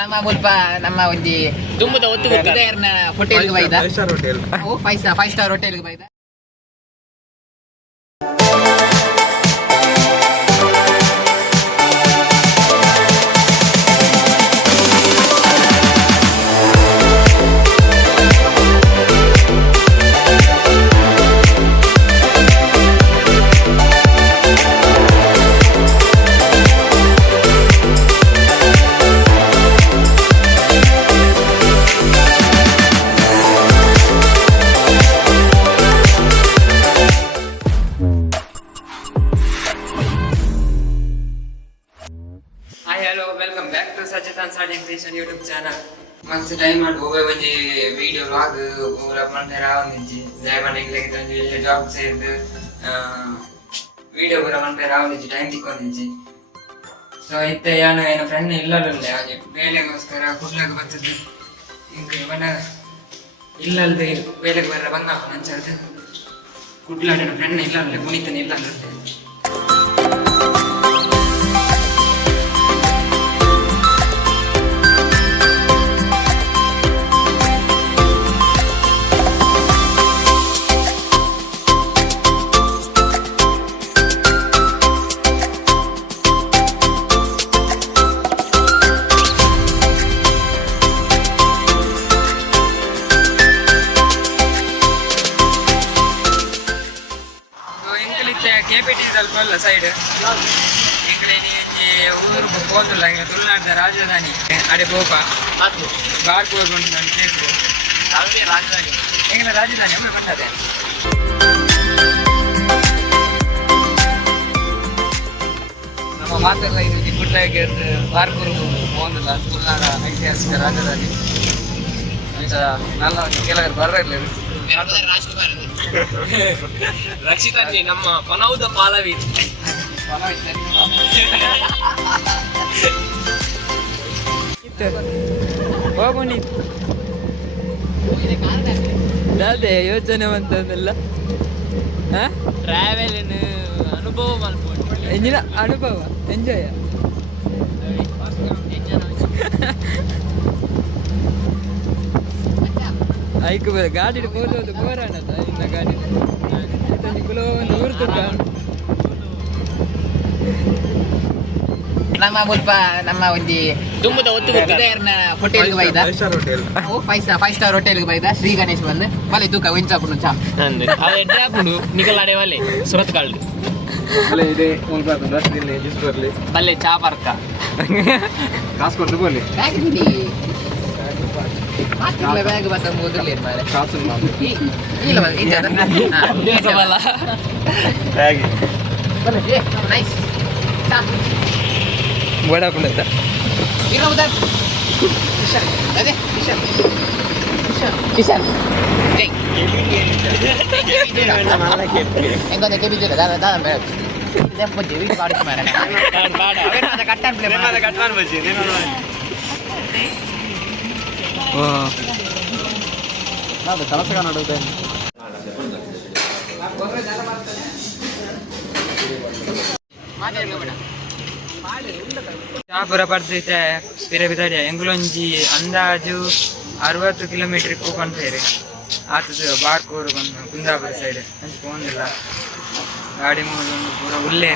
ನಮ್ಮ ಮುಲ್ಪ ನಮ್ಮ ಒಂಜಿ ತುಂಬದ ಒತ್ತು ಹೃದಯರ್ನ ಹೋಟೆಲ್ಗೆ ಬೈದ 5 ಸ್ಟಾರ್ ಹೋಟೆಲ್ಗೆ ಬೈದ. Welcome back to Sachethan Salian YouTube channel. Once time and over when the video log over up on the round in the job said video over on the round in the time to so if they are a friend in London, Vele was Kara Kudla Batati in Kivana Illal the Vele Varavana and Satan Kudla and a friend in London, Munithan in London. Side ಈ ಕಡೆ ಊರು ಹೋದಲ್ಲ ಈಗ ತುಳುನಾಡಿನ ರಾಜಧಾನಿ ಅಡೆ ಬೋಪ ಬಾರ್ಕೂರ್ ಉಂಟು place ರಾಜಧಾನಿ ಹೆಂಗಿನ ರಾಜಧಾನಿ ಒಮ್ಮೆ ಬಂದದೆ ನಮ್ಮ ಮಾತೆಲ್ಲ ಇದು ಪುಟ್ಟಾಗಿ ಬಾರ್ಕೂರ್ ಹೋದಲ್ಲ ತುಳುನಾಡ ಐತಿಹಾಸಿಕ ರಾಜಧಾನಿ ನಲ್ಲ ಕೆಲವರು ಬರಲಿಲ್ಲ ರಕ್ಷಿತಾಂಜಿ ನಮ್ಮ ಪನೌದ ಪಾಲವಿ ಹೋಗೋಣಿ ಅದೇ ಯೋಚನೆ ಬಂತಂದಲ್ಲ ಟ್ರಾವೆಲ್ ಅನುಭವ ಮಾಡ್ಬೋದು ಎಂಜಿನ ಅನುಭವ ಎಂಜಾಯ್ ಐಕ್ ಗಾಡಿ ಬೋರ್ದು ಬೋರಾಣದ ಇನ್ನ ಗಾಡಿ ಒಂದು ಊರ್ತುಂಟ ನಮ್ಮ ಮುಲ್ಪ ನಮ್ಮ ಒಂಜಿ ತುಂಬದ ಒತ್ತು ಹೃದಯರ್ನ ಹೋಟೆಲ್ಗೆ ಬೈದ 5 ಸ್ಟಾರ್ ಹೋಟೆಲ್ಗೆ ಬೈದ ಶ್ರೀ ಗಣೇಶ್ ಬಂದು ಬಲೆ ತೂಕ ವೆಂಚಾಪುಂಡು ಚಾ ಡ್ರಾಪುಂಡು ನಿಕಲಾಡೆ ಬಲೆ ಸುರತ್ ಕಾಳ್ದು ಬಲೆ ಇದೆ ಮುಲ್ಬಾರ್ದು ರಸ್ತೆಯಲ್ಲಿ ಜಿಸ್ಬರ್ಲಿ ಬಲ್ಲೆ ಚಾ ಪಾರ್ಕ ಕಾಸು ಕೊಟ್ಟು ಬೋಲಿ ಬ್ಯಾಗ್ ಬತ್ತ ಮೊದಲೇ ಮಾರೆ ಕಾಸು ಇಲ್ಲ ಬಲ್ಲ ಬ್ಯಾಗ್ ಬಲ್ಲ ನೈಸ್ ಬಡ ಕುಲತ ಇರೋ ಉದರ್ ಕಿಶನ್ ಅದೇ ಕಿಶನ್ ಜೈ ಎಂಗದೆ ಕೆಬಿಜೆ ದಾದಾ ಮೇಡ ಇದೆ ಬಜ್ಜಿ ವಿ ಕಾಡಿಸ್ ಮಾರೆ ಬಾಡ ಅವೇನ ಕಟ್ಟನ್ ಪ್ಲೇ ಮಾರೆ ಕಟ್ಟನ್ ಬಜ್ಜಿ ನಾವು ಕೆಲಸಗ ನಡುವೆ ಚಾಪುರ ಪಡ್ದೈತೆ ಪಿರೆ ಬಿದ್ದಾಡಿ ಎಂಗ್ಲೊಂಜಿ ಅಂದಾಜು 60 ಕಿಲೋಮೀಟರ್ ಹೋಗ್ಕೊಂಡ್ರೆ ಆತದ ಬಾರ್ಕೂರು ಬಂದು ಕುಂದಾಪುರ ಸೈಡ್ ಅಂತ ಹೋಗಿಲ್ಲ ಗಾಡಿ ಮೂರು ಪೂರ ಉಲ್ಲೇ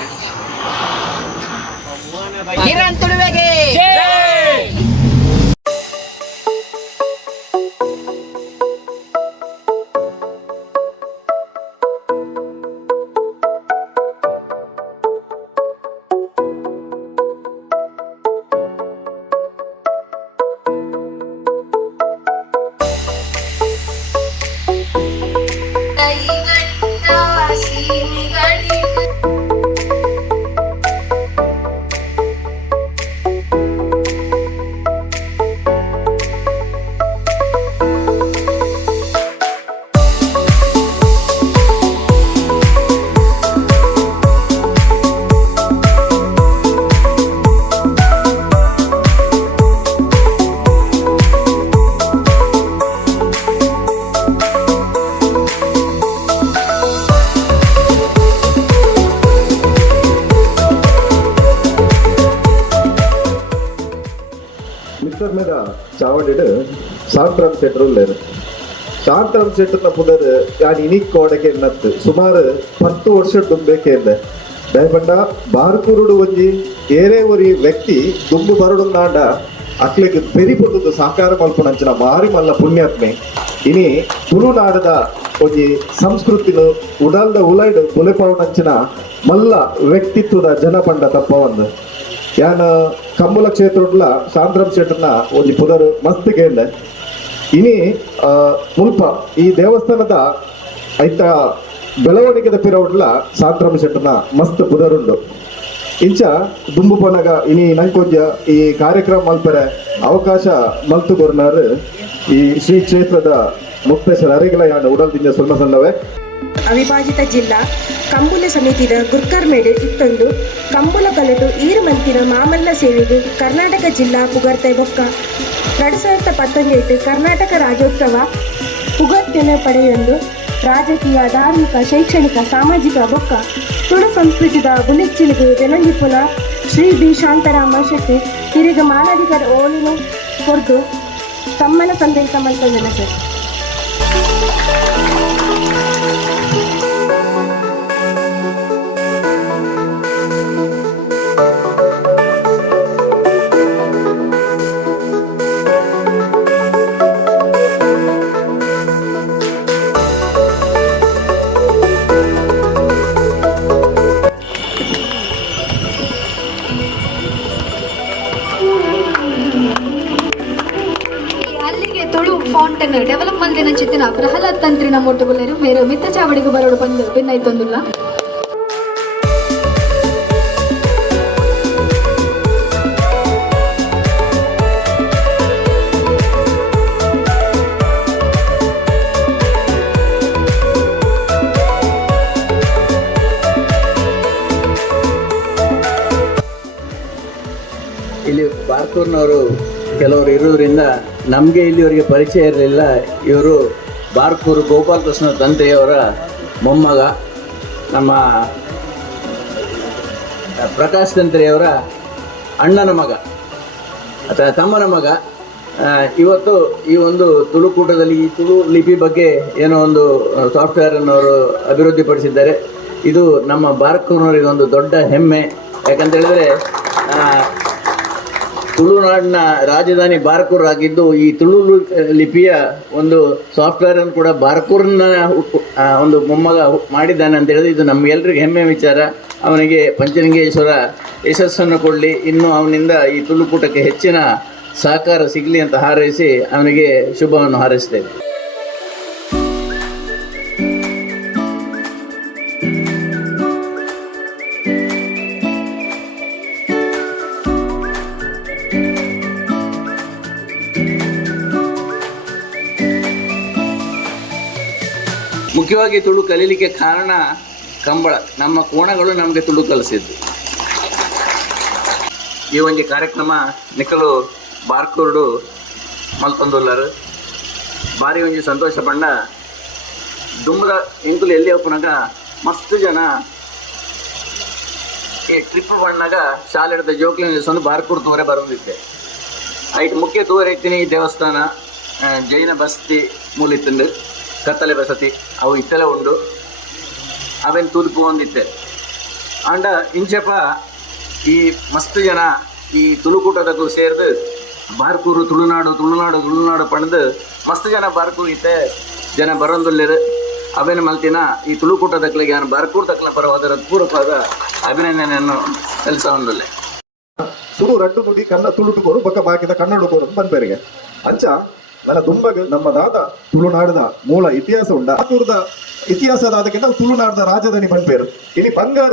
ಉತ್ತರ್ಮೇದ ಚಾವಡಿಡು ಸಾಂತ್ರಾಮ್ ಸೆಟ್ರು ಉಳ್ಳೇರು. ಸಾಂತ್ರಾಮ್ ಸೆಟ್ನ ಪುದರ್ ಯಾನ್ ಇನಿಕ್ ಕೋಡಗೆ ನತ್ತು ಸುಮಾರು 10 ವರ್ಷ ದುಂಬೇಕೆಂದೆ ದಯಪಂಡ ಬಾರ್ಕೂರುಡು ಒಂಜಿ ಏರೇ ಒರಿ ವ್ಯಕ್ತಿ ದುಂಬು ಬರಡು ನಾಂಡ ಅಕ್ಲೆಗ್ ಬೆರಿಪುಂಡು ಸಾಕಾರ ಮಲ್ಪುನಂಚಿನ ಮಾರಿ ಮಲ್ಲ ಪುಣ್ಯಾತ್ಮೆ ಇನಿ ತುಳುನಾಡದ ಒಂಜಿ ಸಂಸ್ಕೃತಿನು ಉಡಲ್ದ ಉಲೈಡ್ ಮುಲೆಪಾವನಂಚಿನ ಮಲ್ಲ ವ್ಯಕ್ತಿತ್ವದ ಜನಪಂಡ ತಪ್ಪ ಒಂದು ಯಾನ ಕಂಬುಲ ಕ್ಷೇತ್ರಡ್ಲ ಸಾಂದ್ರಂ ಶೆಟ್ಟರ್ನ ಒಂಜಿ ಪುದರ್ ಮಸ್ತ್ ಕೇಂದ್ರ ಇನಿ ಮುಲ್ಪ ಈ ದೇವಸ್ಥಾನದ ಐತ ಬೆಳವಣಿಗೆದ ಪಿರವುಡ್ಲ ಸಾಂದ್ರಂ ಶೆಟ್ಟರ್ನ ಮಸ್ತ್ ಪುದರುಂಡು ಇಂಚ ದುಂಬು ಪನಗ ಇನಿ ನಂಕೊಂಜ ಈ ಕಾರ್ಯಕ್ರಮ ಮಲ್ಪರೆ ಅವಕಾಶ ಮಲ್ತು ಕೊರ್ನಾರು ಈ ಶ್ರೀ ಕ್ಷೇತ್ರದ ಮುಕ್ತೇಶ್ವರ ಅರಿಗಲ ಯಾನ ಉಡಲ್ದಿಂದ ಸುಳ್ಮ ಸಣ್ಣವೇ ಅವಿಭಾಜಿತ ಜಿಲ್ಲಾ ಕಂಬುಲ ಸಮಿತಿದ ಗುರ್ಕರ್ಮೇಡು ಇತ್ತೊಂದು ಕಂಬುಲ ಕಲೆಟು ಈರು ಮಂತಿನ ಮಾಮಲ್ಲ ಸೇವೆಗೆ ಕರ್ನಾಟಕ ಜಿಲ್ಲಾ ಪುಗರ್ತೆ ಬೊಕ್ಕ 2019 ಕರ್ನಾಟಕ ರಾಜ್ಯೋತ್ಸವ ಪುಗರ್ತೆನ ಪಡೆಯೊಂದು ರಾಜಕೀಯ ಧಾರ್ಮಿಕ ಶೈಕ್ಷಣಿಕ ಸಾಮಾಜಿಕ ಬೊಕ್ಕ ತುಳು ಸಂಸ್ಕೃತಿದ ಬುಲೆಚ್ಚಿಲಿಗೆ ಜನಂದಿಪುನ ಶ್ರೀ ಬಿ ಶಾಂತರಾಮ ಶೆಟ್ಟಿ ತಿರುಗ ಮಾನವಿಕರ ಓಲಿನ ಕೊರ್ದು ತಮ್ಮನ ಸಂದೇಶ ಮಂತಂದಿನ ಸರ್. ಫೌಂಟನ್ ಡೆವಲಪ್ ಮಂದಿನ ಚಿತ್ತಿನ ಪ್ರಹ್ಲಾದ್ ತಂತ್ರಿನ ಮೊಟ್ಟುಗುಲೇರು ಮೇರು ಮಿತ್ತ ಚಾವಡಿಗೂ ಬರೋಡು ಬಂದು ಭಿನ್ನೈತೊಂದುಲ್ಲ ಇಲ್ಲಿ ಬಾರ್ಕೂರ್ನವರು ಕೆಲವರು ಇರೋದ್ರಿಂದ ನಮಗೆ ಇಲ್ಲಿವರೆಗೆ ಪರಿಚಯ ಇರಲಿಲ್ಲ. ಇವರು ಬಾರ್ಕೂರು ಗೋಪಾಲಕೃಷ್ಣ ತಂದೆಯವರ ಮೊಮ್ಮಗ, ನಮ್ಮ ಪ್ರಕಾಶ್ ತಂತ್ರೆಯವರ ಅಣ್ಣನ ಮಗ ಅಥವಾ ತಮ್ಮನ ಮಗ. ಇವತ್ತು ಈ ಒಂದು ತುಳುಕೂಟದಲ್ಲಿ ಈ ತುಳು ಲಿಪಿ ಬಗ್ಗೆ ಏನೋ ಒಂದು ಸಾಫ್ಟ್ವೇರನ್ನು ಅವರು ಅಭಿವೃದ್ಧಿಪಡಿಸಿದ್ದಾರೆ. ಇದು ನಮ್ಮ ಬಾರ್ಕೂರ್ನವರಿಗೆ ಒಂದು ದೊಡ್ಡ ಹೆಮ್ಮೆ. ಯಾಕಂತೇಳಿದರೆ ತುಳುನಾಡಿನ ರಾಜಧಾನಿ ಬಾರ್ಕೂರ್ ಆಗಿದ್ದು ಈ ತುಳು ಲಿಪಿಯ ಒಂದು ಸಾಫ್ಟ್ವೇರನ್ನು ಕೂಡ ಬಾರ್ಕೂರ್ನ ಒಂದು ಮೊಮ್ಮಗ ಮಾಡಿದ್ದಾನೆ ಅಂತ ಹೇಳಿದ್ರೆ ಇದು ನಮಗೆಲ್ಲರಿಗೂ ಹೆಮ್ಮೆ ವಿಚಾರ. ಅವನಿಗೆ ಪಂಚಲಿಂಗೇಶ್ವರ ಯಶಸ್ಸನ್ನು ಕೊಡಲಿ, ಇನ್ನೂ ಅವನಿಂದ ಈ ತುಳುಕೂಟಕ್ಕೆ ಹೆಚ್ಚಿನ ಸಹಕಾರ ಸಿಗಲಿ ಅಂತ ಹಾರೈಸಿ ಅವನಿಗೆ ಶುಭವನ್ನು ಹಾರೈಸ್ತೇವೆ. ಮುಖ್ಯವಾಗಿ ತುಳು ಕಲೀಲಿಕ್ಕೆ ಕಾರಣ ಕಂಬಳ. ನಮ್ಮ ಕೋಣಗಳು ನಮಗೆ ತುಳು ಕಲಿಸಿದ್ದು. ಈ ಒಂದು ಕಾರ್ಯಕ್ರಮ ನಿಖಲು ಬಾರ್ಕೂರ್ಡು ಮಲ್ಪೊಂದುಲ್ಲರು ಭಾರಿ ಒಂಜಿ ಸಂತೋಷ ಪಂಡ. ದುಂಬದ ಎಂಕುಲು ಎಲ್ಲಿ ಹೋಗ್ಪುನಾಗ ಮಸ್ತ್ ಜನ ಈ ಟ್ರಿಪ್ ಬಂದಾಗ ಶಾಲೆ ಹಿಡಿದ ಜೋಕ್ಲಿನ ದಿವಸ ಬಾರ್ಕೂರ್ ತೂರೆ ಬರೋದಿತ್ತೆ. ಐಟ್ ಮುಖ್ಯ ತೂರೆ ಇತ್ತೀನಿ ದೇವಸ್ಥಾನ, ಜೈನ ಬಸ್ತಿ ಮೂಲಿತ್ತಂಡು ಕತ್ತಲೆ ಬಸತಿ ಅವು ಇತ್ತಲೇ ಉಂಡು. ಅವೇನು ತೂರ್ಪು ಒಂದಿತ್ತೆ ಅಂಡ ಇಂಚಪ್ಪ ಈ ಮಸ್ತ್ ಜನ ಈ ತುಳುಕೂಟದಕ್ಕೂ ಸೇರಿದು ಬಾರ್ಕೂರು ತುಳುನಾಡು ತುಳುನಾಡು ತುಳುನಾಡು ಪಡೆದು ಮಸ್ತ್ ಜನ ಬಾರ್ಕೂರು ಇತ್ತೆ ಜನ ಬರೋಂದುಲ್ಲೇರು. ಅವೇನು ಮಲ್ತಿನ ಈ ತುಳುಕೂಟದಕ್ಕಲಿಗೆ ನಾನು ಬಾರ್ಕೂರ್ ತಕ್ಕಲ ಪರವಾದ ಪೂರ್ವಕವಾದ ಅಭಿನಂದನೆಯನ್ನು ಸಲ್ಲಿಸೊಂದುಲ್ಲೆ. ಸುರು ರಡ್ಡು ನುಡಿ ಕನ್ನಡ ತುಳುಟುಕೋರು ಬೊಕ್ಕ ಬಾಕಿದ ಕನ್ನಡಕೋರು ಬಂದ್ಬೇರಿಗೆ ಅಂಚ ನನ್ನ ದುಂಬಗ ನಮ್ಮ ದಾದ ತುಳುನಾಡದ ಮೂಲ ಇತಿಹಾಸ ಉಂಡ ಬಾರ್ಕೂರ್ದ ಇತಿಹಾಸದ ಅದಕ್ಕಿಂತ ತುಳುನಾಡದ ರಾಜಧಾನಿ ಬಂದ್ಪೇರು. ಇನಿ ಬಂಗಾರ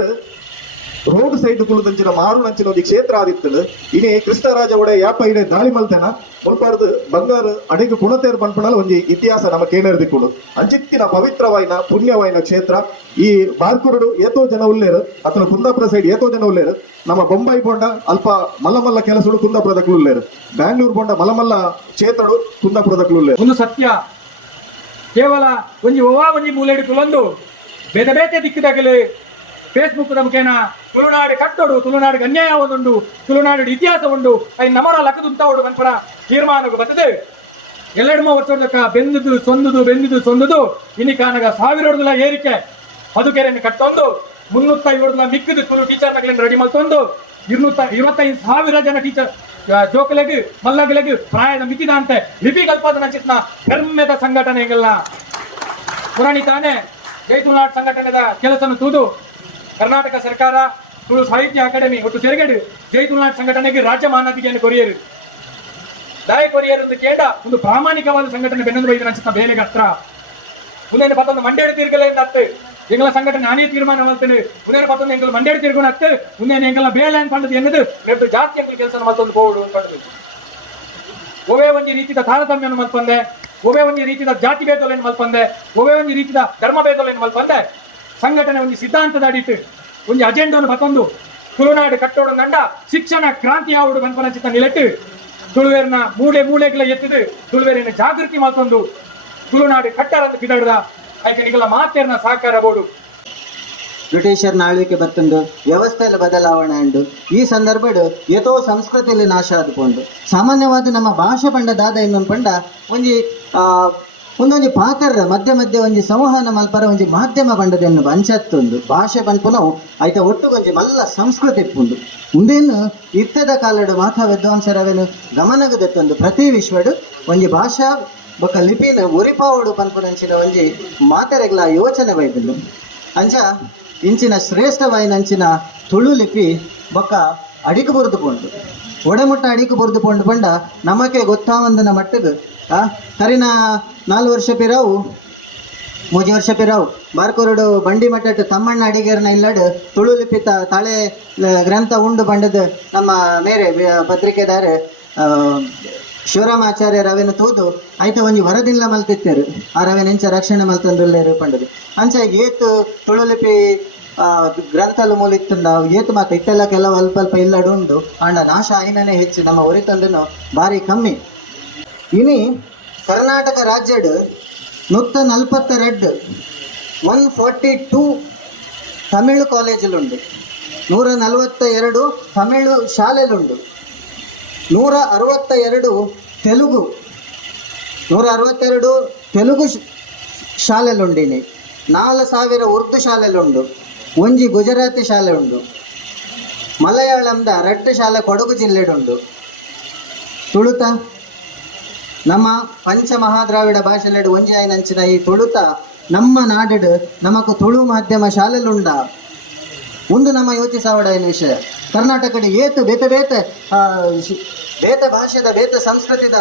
ರೋಡ್ ಸೈಡ್ ಕುಳಿದಂಚಿನ ಮಾರುನಂಚಿನ ಒಂದು ಕ್ಷೇತ್ರ ಆದಿತ್ತು. ಇನಿ ಕೃಷ್ಣರಾಜ ಒಡೆ ಯಾಪ ಇಡೆ ದಾಳಿ ಮಲ್ತೇನ ಮುಲ್ಪಾರ್ದು ಬಂಗಾರ ಅಡಿಗೆ ಕುಣತೇರು ಪಂಪಣಲ್ಲ ಒಂಜಿ ಇತಿಹಾಸ ನಮಗೆ ಏನೇರ್ದಿಕ್ಕುಡು ಅಂಚಿತ್ತಿನ ಪವಿತ್ರವಾಯಿನ ಪುಣ್ಯವಾಯಿನ ಕ್ಷೇತ್ರ. ಈ ಬಾರ್ಕೂರುಡು ಏತೋ ಜನ ಉಳ್ಳೇರು ಅಥವಾ ಕುಂದಾಪುರ ಸೈಡ್ ಏತೋ ಜನ ಉಳ್ಳೇರು. ನಮ್ಮ ಬೊಂಬೈ ಬೋಂಡ ಅಲ್ಪ ಮಲ್ಲಮಲ್ಲ ಕೆಲಸಗಳು ಕುಂದಾಪುರದಕ್ಕೂ ಉಳ್ಳೇರು. ಬ್ಯಾಂಗ್ಳೂರು ಬೋಂಡ ಮಲ್ಲಮಲ್ಲ ಕ್ಷೇತ್ರಗಳು ಕುಂದಾಪುರದಕ್ಕೂ ಉಳ್ಳೇರು. ಒಂದು ಸತ್ಯ ಕೇವಲ ಒಂಜಿ ಮೂಲೆಡು ಕುಲೊಂದು ಬೇತೆ ಬೇತೆ ದಿಕ್ಕದಾಗಲಿ ಫೇಸ್ಬುಕ್ ಮುಖೇನ ತುಳುನಾಡು ಕಟ್ಟೋಡು ತುಳುನಾಡಿಗೆ ಅನ್ಯಾಯ ಒಂದುಂಡು ತುಳುನಾಡು ಇತಿಹಾಸ ಉಂಡು ಐ ನಮರ ಲಕ್ಕದುಂತಾವಡು ಮನ್ಪರ ತೀರ್ಮಾನಕ್ಕೆ ಬರ್ತದೆ. 2-3 ವರ್ಷದ ಬೆಂದುದು ಸೊಂದುದು ಇನ್ನಿಕಾನಗ 1000 ಏರಿಕೆ ಮಧುಕೆರೆಯನ್ನು ಕಟ್ಟೊಂದು 350 ಮಿಕ್ಕಿದು ತುಳು ಟೀಚರ್ ತಗಲಿನ ರೆಡಿ ಮಾಡ್ಕೊಂಡು 225,000 ಜನ ಟೀಚರ್ ಜೋಕಲೆಗ್ ಮಲ್ಲಗಲೆಗ್ ಪ್ರಾಯದ ಮಿತಿದ ಅಂತೆ ಲಿಪಿ ಕಲ್ಪದ ಚಿತ್ನ ಹೆಮ್ಮೆದ ಸಂಘಟನೆಗಳನ್ನ ಪುರಾಣಿತಾನೆ ಜೈ ತುಳುನಾಡು ಸಂಘಟನೆದ ಕೆಲಸವನ್ನು ತೂದು ಕರ್ನಾಟಕ ಸರ್ಕಾರ ತುಳು ಸಾಹಿತ್ಯ ಅಕಾಡೆಮಿ ಒಟ್ಟು ಸೇರ್ಗಡೆ ಜೈ ತುಳುನಾಡು ಸಂಘಟನೆಗೆ ರಾಜ್ಯ ಮಾನ್ಯತೆಯನ್ನು ಕೊರಿಯರು ದಾಯ ಕೊರಿಯರು ಅಂತ ಕೇಂದ್ರ ಒಂದು ಪ್ರಾಮಾಣಿಕವಾದ ಸಂಘಟನೆ ಬೆನ್ನೊಂದು ಬೈದ ಚಿತ್ತ ಬೇಲೆಗೆ ಹತ್ರ ಮುಂದೆ ಪತ್ತೊಂದು ಮಂಡ್ಯ ತೀರ್ಗಲೆಯಿಂದ ಹತ್ತು ಎಂಗಳ ಸಂಘಟನೆ ನಾನೇ ತೀರ್ಮಾನ ಮಾಡ್ತೇನೆ ಮುಂದೆ ಪತ್ತೊಂದು ಎಂಗಳು ಮಂಡ್ಯ ತೀರ್ಕೊಂಡು ಹತ್ತು ಮುಂದೆ ಎಂಗಳ ಬೇಳೆ ಅನ್ಕೊಂಡದ್ದು ಎನ್ನದು ರೇపు ಜಾಸ್ತಿ ಎಂಗಳು ಕೆಲಸ ಮತ್ತೊಂದು ಹೋಗುದು ಅನ್ಕೊಂಡ್ರು ಒವೇ ಒಂದು ರೀತಿಯ ತಾರತಮ್ಯವನ್ನು ಮಲ್ಪಂದೆ ಒವೇ ಒಂದು ರೀತಿಯ ಜಾತಿ ಭೇದಗಳನ್ನು ಮಲ್ಪಂದೆ ಒವೇ ಒಂದು ರೀತಿಯ ಧರ್ಮ ಭೇದಗಳನ್ನು ಮಲ್ಪಂದೆ ಸಂಘಟನೆ ಒಂದು ಸಿದ್ಧಾಂತದ ಅಡಿಟ್ಟು ಒಂದು ಅಜೆಂಡವನ್ನು ಮತ್ತೊಂದು ತುಳುನಾಡು ಕಟ್ಟೋಡು ನಂಡ ಶಿಕ್ಷಣ ಕ್ರಾಂತಿ ಆವುಡು ಮನ್ಪನ ಚಿತ್ತ ನಿಲೆಟ್ಟು ತುಳುವೇರಿನ ಮೂಳೆಗಳ ಎತ್ತಿದು ತುಳುವೇರಿನ ಜಾಗೃತಿ ಮತ್ತೊಂದು ತುಳುನಾಡು ಕಟ್ಟರಂದು ಬಿಡದ ಐಕನಿಗೆಲ್ಲ ಮಾತೇರ್ನ ಸಹಕಾರ ಬೋಡು ಬ್ರಿಟಿಷರ್ನ ಆಳ್ವಿಕೆ ಬತ್ತುಂಡು ವ್ಯವಸ್ಥೆಯಲ್ಲಿ ಬದಲಾವಣೆ ಉಂಡು ಈ ಸಂದರ್ಭಡ್ ಯಥೋ ಸಂಸ್ಕೃತಿಯಲ್ಲಿ ನಾಶ ಆದುಕೊಂಡು ಸಾಮಾನ್ಯವಾದ ನಮ್ಮ ಭಾಷೆ ಪಂಡ ದಾದ ಇನ್ನೊಂದು ಪಂಡ ಒಂದೊಂದು ಪಾತ್ರ ಮಧ್ಯೆ ಒಂಜಿ ಸಂವಹನ ಮಲ್ಪರ ಒಂಜಿ ಮಾಧ್ಯಮ ಪಂಡದನ್ನು ಅಂಚತ್ತೊಂದು ಭಾಷೆ ಪಂಪುನವು ಐತ ಒಟ್ಟುಗೊಂಜಿ ಮಲ್ಲ ಸಂಸ್ಕೃತಿ ಇಪ್ಪುಂಡು ಮುಂದೇನು ಇತ್ತದ ಕಾಲಡು ಮಾತಾ ವಿದ್ವಾಂಸರವೇನು ಗಮನಗದತ್ತೊಂದು ಪ್ರತಿ ವಿಶ್ವಡು ಒಂಜಿ ಭಾಷಾ ಬೊಕ್ಕ ಲಿಪಿನ ಉರಿಪಾವಡು ಪನ್ಪುನಂಚಿನ ಒಂಜಿ ಮಾತೆರೆಗ್ಲ ಯೋಚನೆ ಬೈದಿಲ್ಲ ಅಂಚ ಇಂಚಿನ ಶ್ರೇಷ್ಠವಾಯಿನಂಚಿನ ತುಳು ಲಿಪಿ ಬೊಕ್ಕ ಅಡಿಕು ಬುರ್ದುಕೊಂಡು ಒಡೆಮುಟ್ಟ ಅಡಿಕು ಬುರ್ದುಕೊಂಡು ಪಂಡ ನಮಕ್ಕೆ ಗೊತ್ತಾವಂದನ ಮಟ್ಟಿಗೆ ಕರಿನ 4 ವರ್ಷ ಪಿರಾವು 3 ವರ್ಷ ಪಿರಾವು ಬಾರ್ಕೂರುಡು ಬಂಡಿ ಮಟ್ಟಟ್ಟು ತಮ್ಮಣ್ಣ ಅಡಿಗೇರ್ನ ಇಲ್ಲಡು ತುಳು ಲಿಪಿ ತಾಳೆ ಗ್ರಂಥ ಉಂಡು ಬಂಡದು ನಮ್ಮ ಮೇರೆ ಪತ್ರಿಕೆದಾರ ಶಿವರಾಮಾಚಾರ್ಯ ರವೆನ ತೂದು ಆಯ್ತು ಒಂಜಿ ವರದಿಲ್ಲ ಮಲ್ತಿತ್ತೇರು ಆ ರವೆನೆಂಚ ರಕ್ಷಣೆ ಮಲ್ತಂದುಲ್ಲೇರು ಪಂಡದು ಅಂಚ ಏತು ತುಳು ಲಿಪಿ ಗ್ರಂಥಲು ಮೂಲಿತ್ತುಂಡ ಏತು ಮಾತು ಇತ್ತೆಲ್ಲ ಕೆಲವು ಅಲ್ಪ ಇಲ್ಲಡು ಉಂಡು ಆಂಡ ನಾಶ ಆಯ್ನನೇ ಹೆಚ್ಚು ನಮ್ಮ ಒರಿತಂದನು ಭಾರಿ ಕಮ್ಮಿ ಇನಿ ಕರ್ನಾಟಕ ರಾಜ್ಯಡ್ 142 142 ತಮಿಳು ಕಾಲೇಜುಲುಂಡು 142 ತಮಿಳು ಶಾಲೆಲುಂಡು 162 ತೆಲುಗು 162 ತೆಲುಗು ಶಾಲೆಲುಂಡಿನಿ 4000 ಉರ್ದು ಶಾಲೆಲುಂಡು ಒಂಜಿ ಗುಜರಾತಿ ಶಾಲೆ ಉಂಡು ಮಲಯಾಳಂದ 2 ಶಾಲೆ ಕೊಡಗು ಜಿಲ್ಲೆಡುಂಡು ತುಳುತ ನಮ್ಮ ಪಂಚಮಹಾದ್ರಾವಿಡ ಭಾಷೆಲೆಡು ಒಂಜಿ ಆಯ್ನಂಚಿನ ಈ ತುಳುತ ನಮ್ಮ ನಾಡಿಡು ನಮಕು ತುಳು ಮಾಧ್ಯಮ ಶಾಲೆಲುಂಡ ಒಂದು ನಮ್ಮ ಯೋಚಿಸಾವಡ ಏನು ವಿಷಯ ಕರ್ನಾಟಕದ ಏತು ಬೇತ ಭಾಷೆದ ಬೇತ ಸಂಸ್ಕೃತಿದ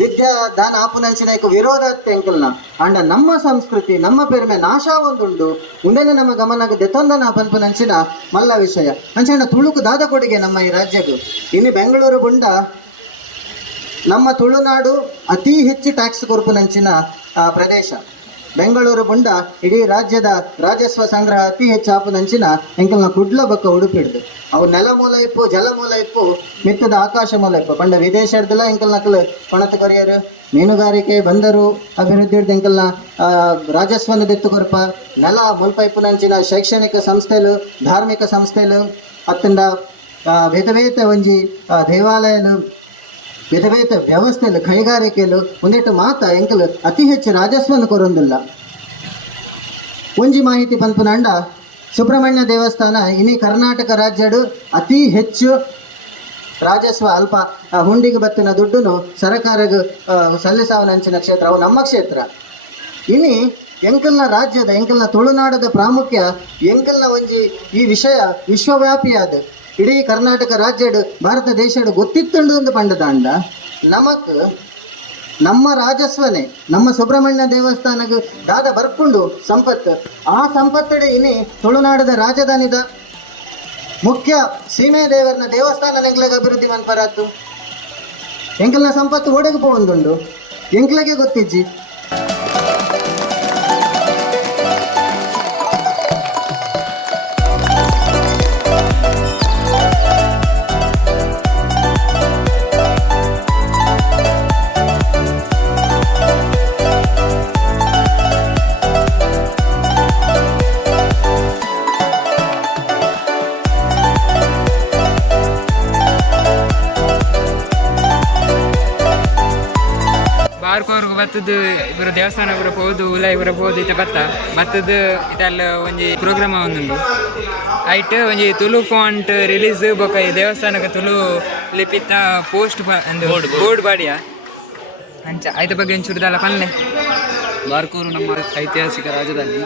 ವಿದ್ಯಾದಾನ ಆಪುನಂಚಿನ ವಿರೋಧ ಎಂಕಲ್ನ ಅಂಡ ನಮ್ಮ ಸಂಸ್ಕೃತಿ ನಮ್ಮ ಪೆರ್ಮೆ ನಾಶ ಒಂದುಂಡು ಮುಂದೆನೆ ನಮ್ಮ ಗಮನಕ್ಕೆ ದೆತ್ತೊಂದನ ಪನ್ಪುನಂಚಿನ ಮಲ್ಲ ವಿಷಯ ಅಂಚಣ್ಣ ತುಳುಕು ದಾದ ಕೊಡುಗೆ ನಮ್ಮ ಈ ರಾಜ್ಯಗೂ ಇನ್ನು ಬೆಂಗಳೂರು ಬುಂಡ ನಮ್ಮ ತುಳುನಾಡು ಅತಿ ಹೆಚ್ಚು ಟ್ಯಾಕ್ಸ್ ಕೊರ್ಪುನಂಚಿನ ಪ್ರದೇಶ ಬೆಂಗಳೂರು ಬುಂಡ ಇಡೀ ರಾಜ್ಯದ ರಾಜಸ್ವ ಸಂಗ್ರಹ ಅತಿ ಹೆಚ್ಚು ಆಪುನಂಚಿನ ಎಂಕಲ್ನ ಕುಡ್ಲ ಬಕ್ಕ ಉಡುಪಿಡ್ದು ಅವು ನೆಲ ಮೂಲ ಇಪ್ಪು ಜಲ ಮೂಲ ಇಪ್ಪು ಮಿತ್ತದ ಆಕಾಶ ಮೂಲ ಇಪ್ಪು ಪಂಡ ವಿದೇಶದಲ್ಲ ಎಂಕಲ್ನಕಲ್ ಪಣತ್ ಕೊರಿಯರು ಮೀನುಗಾರಿಕೆ ಬಂದರು ಅಭಿವೃದ್ಧಿ ಹಿಡ್ದು ಎಂಕಲ್ನ ರಾಜಸ್ವನ ದೆತ್ತು ಕೊರಪ ನೆಲ ಮುಲ್ಪ ಇಪ್ಪುನಂಚಿನ ಶೈಕ್ಷಣಿಕ ಸಂಸ್ಥೆಲು ಧಾರ್ಮಿಕ ಸಂಸ್ಥೆಲು ಅತ್ತಂಡ ಬೇತ ಒಂಜಿ ದೇವಾಲಯಲು ಬೇತ ವ್ಯವಸ್ಥೆಲು ಕೈಗಾರಿಕೆಲು ಒಂದೆಟ್ಟು ಮಾತ ಎಂಕಲು ಅತಿ ಹೆಚ್ಚು ರಾಜಸ್ವನು ಕೊರೊಂದಿಲ್ಲ ಒಂಜಿ ಮಾಹಿತಿ ಪನ್ಪುನಂಡ ಸುಬ್ರಹ್ಮಣ್ಯ ದೇವಸ್ಥಾನ ಇನಿ ಕರ್ನಾಟಕ ರಾಜ್ಯಡು ಅತಿ ಹೆಚ್ಚು ರಾಜಸ್ವ ಅಲ್ಪ ಹುಂಡಿಗೆ ಬತ್ತಿನ ದುಡ್ಡುನು ಸರಕಾರಗ ಸಲ್ಲಿಸಾವನಂಚಿನ ಕ್ಷೇತ್ರ ಅವು ನಮ್ಮ ಕ್ಷೇತ್ರ ಇನಿ ಎಂಕಲ್ನ ರಾಜ್ಯದ ಎಂಕಲ್ನ ತುಳುನಾಡದ ಪ್ರಾಮುಖ್ಯ ಎಂಕಲ್ನ ಒಂಜಿ ಈ ವಿಷಯ ವಿಶ್ವವ್ಯಾಪಿಯಾದ ಇಡೀ ಕರ್ನಾಟಕ ರಾಜ್ಯಡು ಭಾರತ ದೇಶಡು ಗೊತ್ತಿತ್ತುಂಡು ಒಂದು ಪಂಡದಾಂಡ ನಮಕ್ ನಮ್ಮ ರಾಜಸ್ವನೇ ನಮ್ಮ ಸುಬ್ರಹ್ಮಣ್ಯ ದೇವಸ್ಥಾನಕ್ಕೆ ದಾದ ಬರ್ಕೊಂಡು ಸಂಪತ್ತು ಆ ಸಂಪತ್ತಡೆ ಇನಿ ತುಳುನಾಡದ ರಾಜಧಾನಿದ ಮುಖ್ಯ ಸೀಮೆ ದೇವರನ ದೇವಸ್ಥಾನ ನೆಂಗ್ಲೆಗೆ ಅಭಿವೃದ್ಧಿ ಮನ್ಪರಾತು ಎಂಕಲ್ನ ಸಂಪತ್ತು ಒಡಗು ಪೋಂದುಂಡು ಎಂಕ್ಲೆಗೆ ಗೊತ್ತಿಜ್ಜಿ ಬತ್ತದ ಇಬ್ಬರು ದೇವಸ್ಥಾನ ಬರಬಹುದು ಉಲ ಬರಬಹುದು ಇತ್ತ ಬತ್ತದ ಇದೆಲ್ಲ ಒಂಜಿ ಪ್ರೋಗ್ರಾಮ್ ಒಂದುಂಡು ಐಟ್ ಒಂಜಿ ತುಳು ಫಾಂಟ್ ರಿಲೀಸ್ ಬೊಕ ಈ ದೇವಸ್ಥಾನಕ್ಕೆ ತುಳು ಲಿಪಿತ್ತ ಪೋಸ್ಟ್ ಬೋರ್ಡ್ ಬಾಡಿಯ ಅಂಚ ಐತ ಬಗ್ಗೆ ಒಂಚೂರುದಲ್ಲ ಪನ್ನೆ ಬಾರ್ಕೂರು ನಮ್ಮ ಐತಿಹಾಸಿಕ ರಾಜಧಾನಿ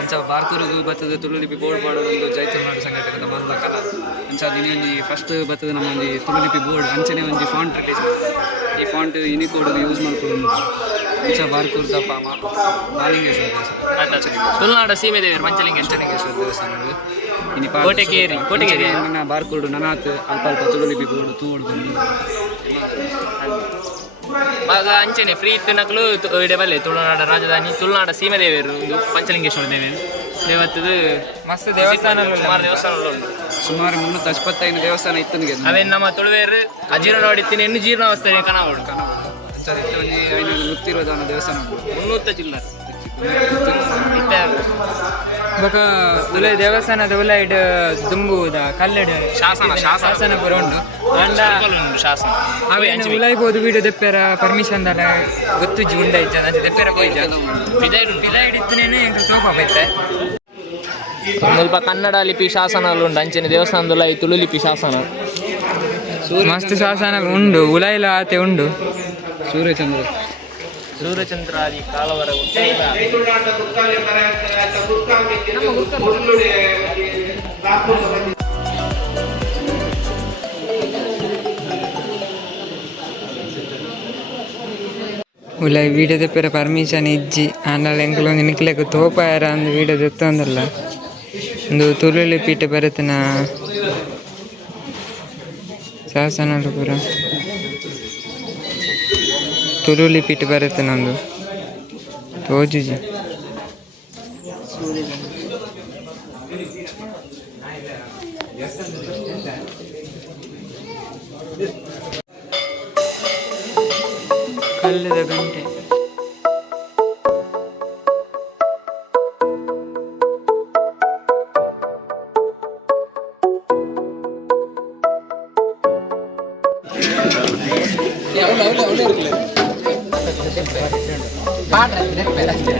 ಅಂಚ ಬಾರ್ಕೂರಿಗೂ ಬತ್ತದ ತುಳು ಲಿಪಿ ಬೋರ್ಡ್ ಮಾಡೋದೊಂದು ಜೈತುನಾಡು ಸಂಘಟನೆದ ಮಲ್ಲಕಲ ಅಂಚ ದಿನ ಫಸ್ಟ್ ಬತ್ತದ ನಮ್ಮ ಒಂದು ತುಳು ಲಿಪಿ ಬೋರ್ಡ್ ಅಂಚನೆ ಒಂದು ಫಾಂಟ್ ರಿಲೀಸ್ ಈ ಫಾಂಟ್ ಯುನಿಕೋಡ್ ಯೂಸ್ ಮಾಡ್ಕೊಂಡು ಅಂಚ ಬಾರ್ಕೂರು ದಪ್ಪ ಮಾಲಿಂಗೇಶ್ವರ ದೇವಸ್ಥಾನ ತುಳುನಾಡ ಸೀಮೆ ದೇವರು ಮಂಚಲಿಂಗೇಶ್ವರ ದೇವಸ್ಥಾನಗಳು ಕೋಟೆಗೇರಿ ನನ್ನ ಬಾರ್ಕೂರು ನನಾತ್ ಅಲ್ಪ ಅಲ್ಪ ತುಳು ಲಿಪಿ ಬೋರ್ಡ್ ತೂಡು ಬಂದು ಆಗ ಅಂಚನೆ ಫ್ರೀ ಇತ್ತಿನಕಲು ಇಡಬಲ್ಲೆ ತುಳುನಾಡ ರಾಜಧಾನಿ ತುಳುನಾಡ ಸೀಮೆ ದೇವರು ಇದು ಪಂಚಲಿಂಗೇಶ್ವರ ದೇವರು ದೇವತ್ತದು ಮಸ್ತ್ ದೇವಸ್ಥಾನ ಸುಮಾರು 385 ದೇವಸ್ಥಾನ ಇತ್ತು ಅವೇನು ನಮ್ಮ ತುಳುವೇರು ಅಜೀರ್ಣ ನೋಡಿತ್ತೀನಿ ಇನ್ನು ಜೀರ್ಣಾವಸ್ಥೆ ಕನವಡು ಗೊತ್ತಿರೋದಾನ ದೇವಸ್ಥಾನ 300 ಚಿಲ್ಲರ್ ಬೊಕ ಉಲೈ ದೇವಸ್ಥಾನದ ಉಲೈಡ್ ದುಂಬುದ ಕಲ್ಲಡ್ ಶಾಸನ ಪೂರ ಉಂಡು ಅಂಡ ಶಾಸನ ಅವೇನು ಉಲೈ ಬೋದು ವೀಡಿಯೋ ದೆಪ್ಪೆರ ಪರ್ಮಿಷನ್ ದಾಲ ಗೊತ್ತುಜಿ ಉಂಡ ಇಜ್ಜದ ಅಂಚ ದೆಪ್ಪೆರ ಪೋಯ್ಜ ಪಿಲೈಡ್ ಇತ್ತನೇನೆ ಎಂಕ್ ತೋಪ ಬೈತೆ ಸ್ವಲ್ಪ ಕನ್ನಡ ಲಿಪಿ ಶಾಸನ ಉಂಡು ಅಂಚನೆ ದೇವಸ್ಥಾನದ ತುಳು ಲಿಪಿ ಶಾಸನ ಮಸ್ತ್ ಶಾಸನ ಉಂಡು ಉಲೈಲ ಆತೆ ಉಂಡು ಸೂರ್ಯಚಂದ್ರಾದಿ ಕಾಲವರ ಉಲೈ ವೀಡಿಯೋ ದೆಪ್ಪೆರ ಪರ್ಮಿಷನ್ ಇಜ್ಜಿ ಆಂಡಲ ಎಂಕಲೊಂದು ನಿಕ್ಲೆಗ್ ತೋಪಾಯರ ಅಂದು ವೀಡಿಯೋ ದೆತ್ತೊಂದಲ್ಲ ಒಂದು ತುಳು ಲಿಪಿಟ್ ಬರುತ್ತನ ಶಾಸನ ಪೂರ ತುಳು ಲಿಪಿಟ್ ಬರುತ್ತೆ ನಂದು ತೋಜುಜಿ ಕಲ್ಲದ ಗಂಟೆ ಪಾಡ್ರೆ